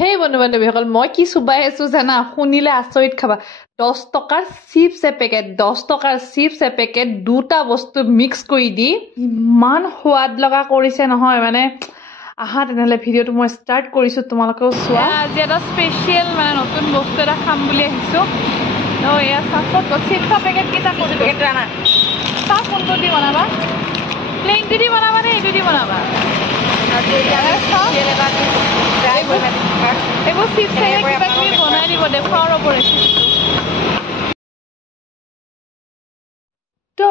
Hey বন্ধু বান্ধৱীসকল মই কি চুবাই আছো জানা শুনিলে আচৰিত খাবা 10 টকাৰ চিপছ এপেকেট 10 টকাৰ চিপছ এপেকেট দুটা বস্তু মিক্স কৰি দি ইমান সোৱাদ লগা কৰিছে নহয় মানে আহা তেনেহলে ভিডিওটো মই স্টাৰ্ট কৰিছো তোমালোকেও চোৱা আজি এটা স্পেশাল মানে নতুন বস্তু এটা খাম বুলি আহিছো তো এয়া সাফত চিপছ এপেকেট কিটা কৰি পেকেট আনা তা কোনটো দি বনাবা প্লেন দি বনাবা নে এটো দি বনাবা আজি ইয়াৰ সব ট্ৰাই কৰবে এগো চিপস এ কিবা কি বনাই দিব দেখাওৰ ওপৰে তো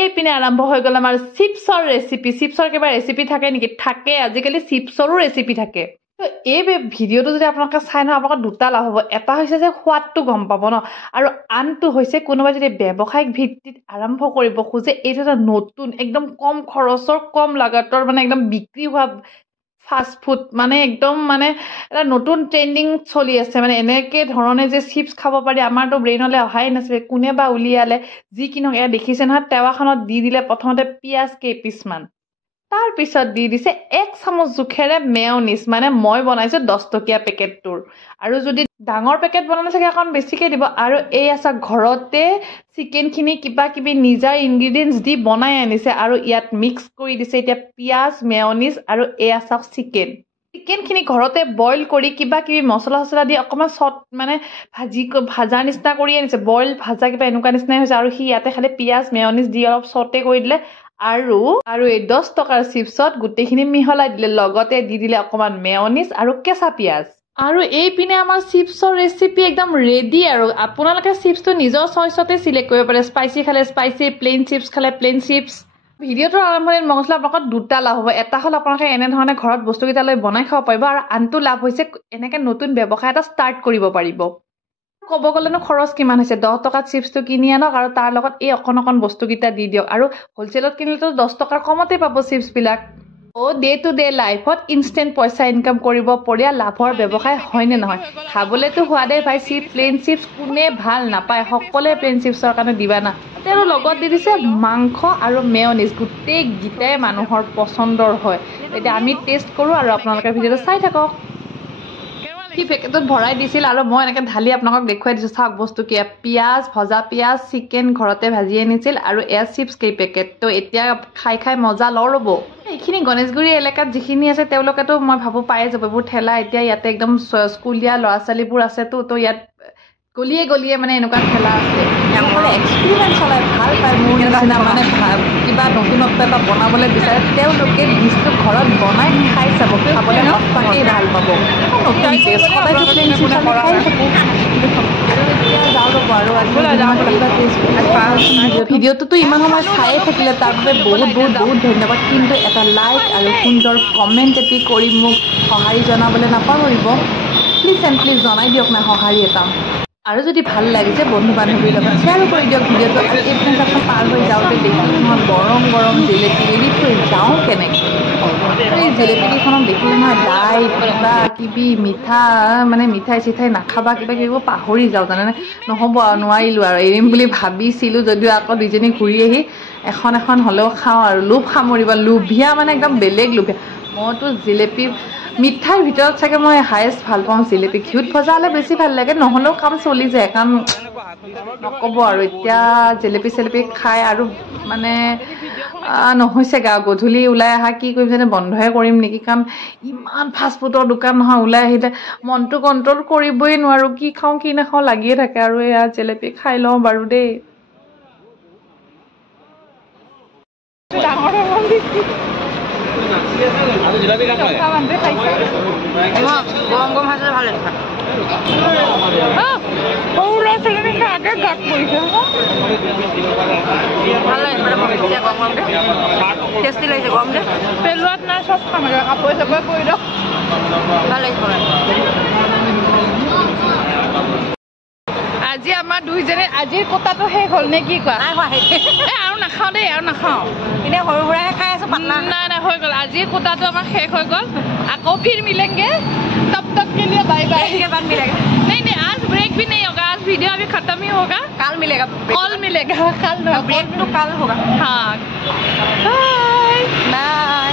এই পিনে আৰম্ভ হৈ গল আমাৰ চিপছৰ ৰেচিপি চিপছৰ কিবা ৰেচিপি থাকে নেকি থাকে আজিকালি চিপছৰো ৰেচিপি থাকে তো এই ভিডিওটো যদি আপোনালোকে চাই ন আপোনালোকৰ দুটা লাভ হ'ব এটা হৈছে যে সোৱাদটো গম পাব ন আৰু আনটো হৈছে কোনোবা যদি ব্যৱসায়িক ভিত্তিত আৰম্ভ কৰিব খোজে এইটো এটা নতুন একদম কম খৰচৰ কম লাগাতৰ মানে একদম বিক্ৰী হোৱা ফাস্ট ফুড মানে একদম মানে এটা নতুন ট্ৰেন্ডিং চলি আছে মানে এনেকে ধৰণে যে চিপছ খাব পাৰি আমাৰটো ব্ৰেইনলে অহাই নাছিলে কোনে বা উলিয়ালে যি কিনক এয়া দেখিছে নহয় তেৱাখনত দি দিলে প্ৰথমতে পিয়াজ কেইপিছমান তাৰ পিছত দি দিছে 1 চামুচ জুখেৰে মেয়নিজ মানে মই বনাইছো 10 টকীয়া পেকেটটোৰ আৰু যদি ডাঙৰ পেকেট বনালে চাগে অকণ বেছিকে দিব আৰু এই আছে ঘৰতে চিকেন খিনি কিবা কিবি নিজৰ ইনগ্ৰেডিয়েন্টস দি বনাই আনিছে আৰু ইয়াত মিক্স কৰি দিছে এতিয়া পিয়াজ মেয়নিজ আৰু এই আছে চিকেন খিনি ঘৰতে বইল কৰি কিবা কিবি মছলা দি অকমান সট মানে ভাজাৰ নিচিনা কৰি আনিছে বইল ভাজা কিবা এনেকুৱা নিচিনাই হৈছে আৰু সি ইয়াতে খালি পিয়াজ মেয়নিজ দি অলপ সটে কৰি দিলে আৰু এই 10 টকাৰ চিপছত গুটেখিনি মিহলাই দিলে লগতে দি দিলে অকমান মেয়নিজ আৰু কেঁচা পিয়াজ আৰু এই পিনে আমাৰ চিপছৰ ৰেচিপি একদম ৰেডি আৰু আপোনালোকে চিপছটো নিজৰ চইচতে সিলেক্ট কৰিব পাৰে স্পাইসি খালে স্পাইসি প্লেন চিপছ খালে প্লেন চিপছ ভিডিওটোৰ আৰম্ভণিত মগজলা আপোনালোকৰ দুটা লাভ হ'ব এটা হল আপোনালোকে এনে ধৰণে ঘৰত বস্তুকেইটা লৈ বনাই খাব পাৰিব আৰু আনটো লাভ হৈছে এনেকে নতুন ব্যৱসায় এটা ষ্টাৰ্ট কৰিব পাৰিব কব গলেনো খৰচ কিমান হৈছে 10 টকাত চিপছটো কিনি আনক আৰু তাৰ লগত এই অকন বস্তুকেইটা দি দিয়ক আৰু হোলসেলত কিনিলেতো 10 টকাৰ কমতে পাব চিপছ বিলাক ডে টু ডে লাইফত ইনষ্টেন্ট পইচা ইনকাম কৰিব পৰিয়া লাভৰ ব্যৱসায় হয়নে নহয় খাবলেতো হোৱাদে ভাই চিপ প্লেন চিপছ কোনে ভাল নাপায় সকলে প্লেন চিপছৰ কাৰণে দিবা না তেৰো লগত দি দিছে মাংস আৰু মেয়নিজ গুটেই গিটাই মানুহৰ পছন্দৰ হয় এতিয়া আমি টেষ্ট কৰো আৰু আপোনালোকে ভিডিওটো চাই থাকক কি পেকেটত ভৰাই দিছিল আৰু মই এনেকৈ ঢালি আপোনাক দেখুৱাই দিছো চাওক বস্তু কি পিয়াজ ভজা পিয়াজ চিকেন ঘৰতে ভাজি আনিছিল আৰু এয়া চিপছ কেই পেকেট তো এতিয়া খাই মজা লৰব এইখিনি গণেশগুৰি এলেকাত যিখিনি আছে তেওঁলোকেতো মই ভাবো পায়ে যাব বহুত ঠেলা এতিয়া ইয়াতে একদম স্কুলীয়া ল'ৰা ছোৱালীবোৰ আছে তো ইয়াত গলিয়ে মানে এনেকুৱা ঠেলা আছে তেওঁলোকে এক্সপেৰিমেন্ট চলাই ভাল পায় মোৰ নিচিনা মানে কিবা নতুনত্ব এটা বনাবলৈ বিচাৰে তেওঁলোকে ডিছটো ঘৰত বনাই খাই চাব খাবলৈ সঁচাকেই ভাল পাব নতুন টেষ্ট সদায় প্লেন চিপছ আমি খাই থাকোঁ আৰু ভিডিওটোতো ইমান সময় চায়ে থাকিলে তাৰ বাবে বহুত ধন্যবাদ কিন্তু এটা লাইক আৰু সুন্দৰ কমেণ্ট এটি কৰি মোক সঁহাৰি জনাবলৈ নাপাহৰিব প্লিজ জনাই দিয়ক না সঁহাৰি এটা আৰু যদি ভাল লাগিছে বন্ধু বান্ধৱীৰ লগত শ্বেয়াৰ কৰি দিয়ক ভিডিওটো আৰু এইপিনে আপোনাৰ পাৰ হৈ যাওঁতে দেখি নহয় গৰম জিলেপি এৰি থৈ যাওঁ কেনেকৈ এই জিলেপিকেইখনক দেখিলে নহয় দাই কিবা কিবি মিঠা মানে মিঠাই চিঠাই নাখাবা কিবা কিবি পাহৰি যাওঁ জানেনে নহ'ব আৰু নোৱাৰিলোঁ আৰু এৰিম বুলি ভাবিছিলোঁ যদিও আকৌ দুইজনী ঘূৰি আহি এখন হ'লেও খাওঁ আৰু লোভ সামৰিব লোভিয়া মানে একদম বেলেগ লোভিয়া মইতো জিলেপি মিঠাইৰ ভিতৰত চাগে মই হায়েষ্ট ভাল পাওঁ জিলেপি ঘিউত ভজা হ'লে বেছি ভাল লাগে নহ'লেও কাম চলি যায় কাৰণ নক'ব আৰু এতিয়া জিলেপি খাই আৰু মানে নহৈছে গা গধূলি ওলাই অহা কি কৰিম যেনে বন্ধহে কৰিম নেকি কাৰণ ইমান ফাষ্টফুডৰ দোকান নহয় ওলাই আহিলে মনটো কণ্ট্ৰল কৰিবই নোৱাৰোঁ কি খাওঁ কি নাখাওঁ লাগিয়ে থাকে আৰু এয়া জিলেপি খাই লওঁ বাৰু দেই গৰম হাতে ভালে টেষ্টি লাগিছে গৰম যে পেলোৱাত নাই চব খাম কাপোৰ চাপোৰ কৰি দিয়ক ভাল লাগিছে আজি আমাৰ দুইজনে আজিৰ কোটাটো শেষ হ'ল নে কি কোৱা আৰু নাখাওঁ দেই আৰু নাখাওঁ এনে সৰু সুৰাহে খাই আছো পাতলা নাই হৈ গ'ল আজিৰ কোটাটো আমাৰ শেষ হৈ গ'ল আকৌ फिर मिलेंगे तब तक के लिए बाय बाय के बाद मिलेगा नहीं आज ब्रेक भी नहीं होगा आज वीडियो अभी खत्म ही होगा कल मिलेगा कल ब्रेक तो कल होगा हाँ बाय बाय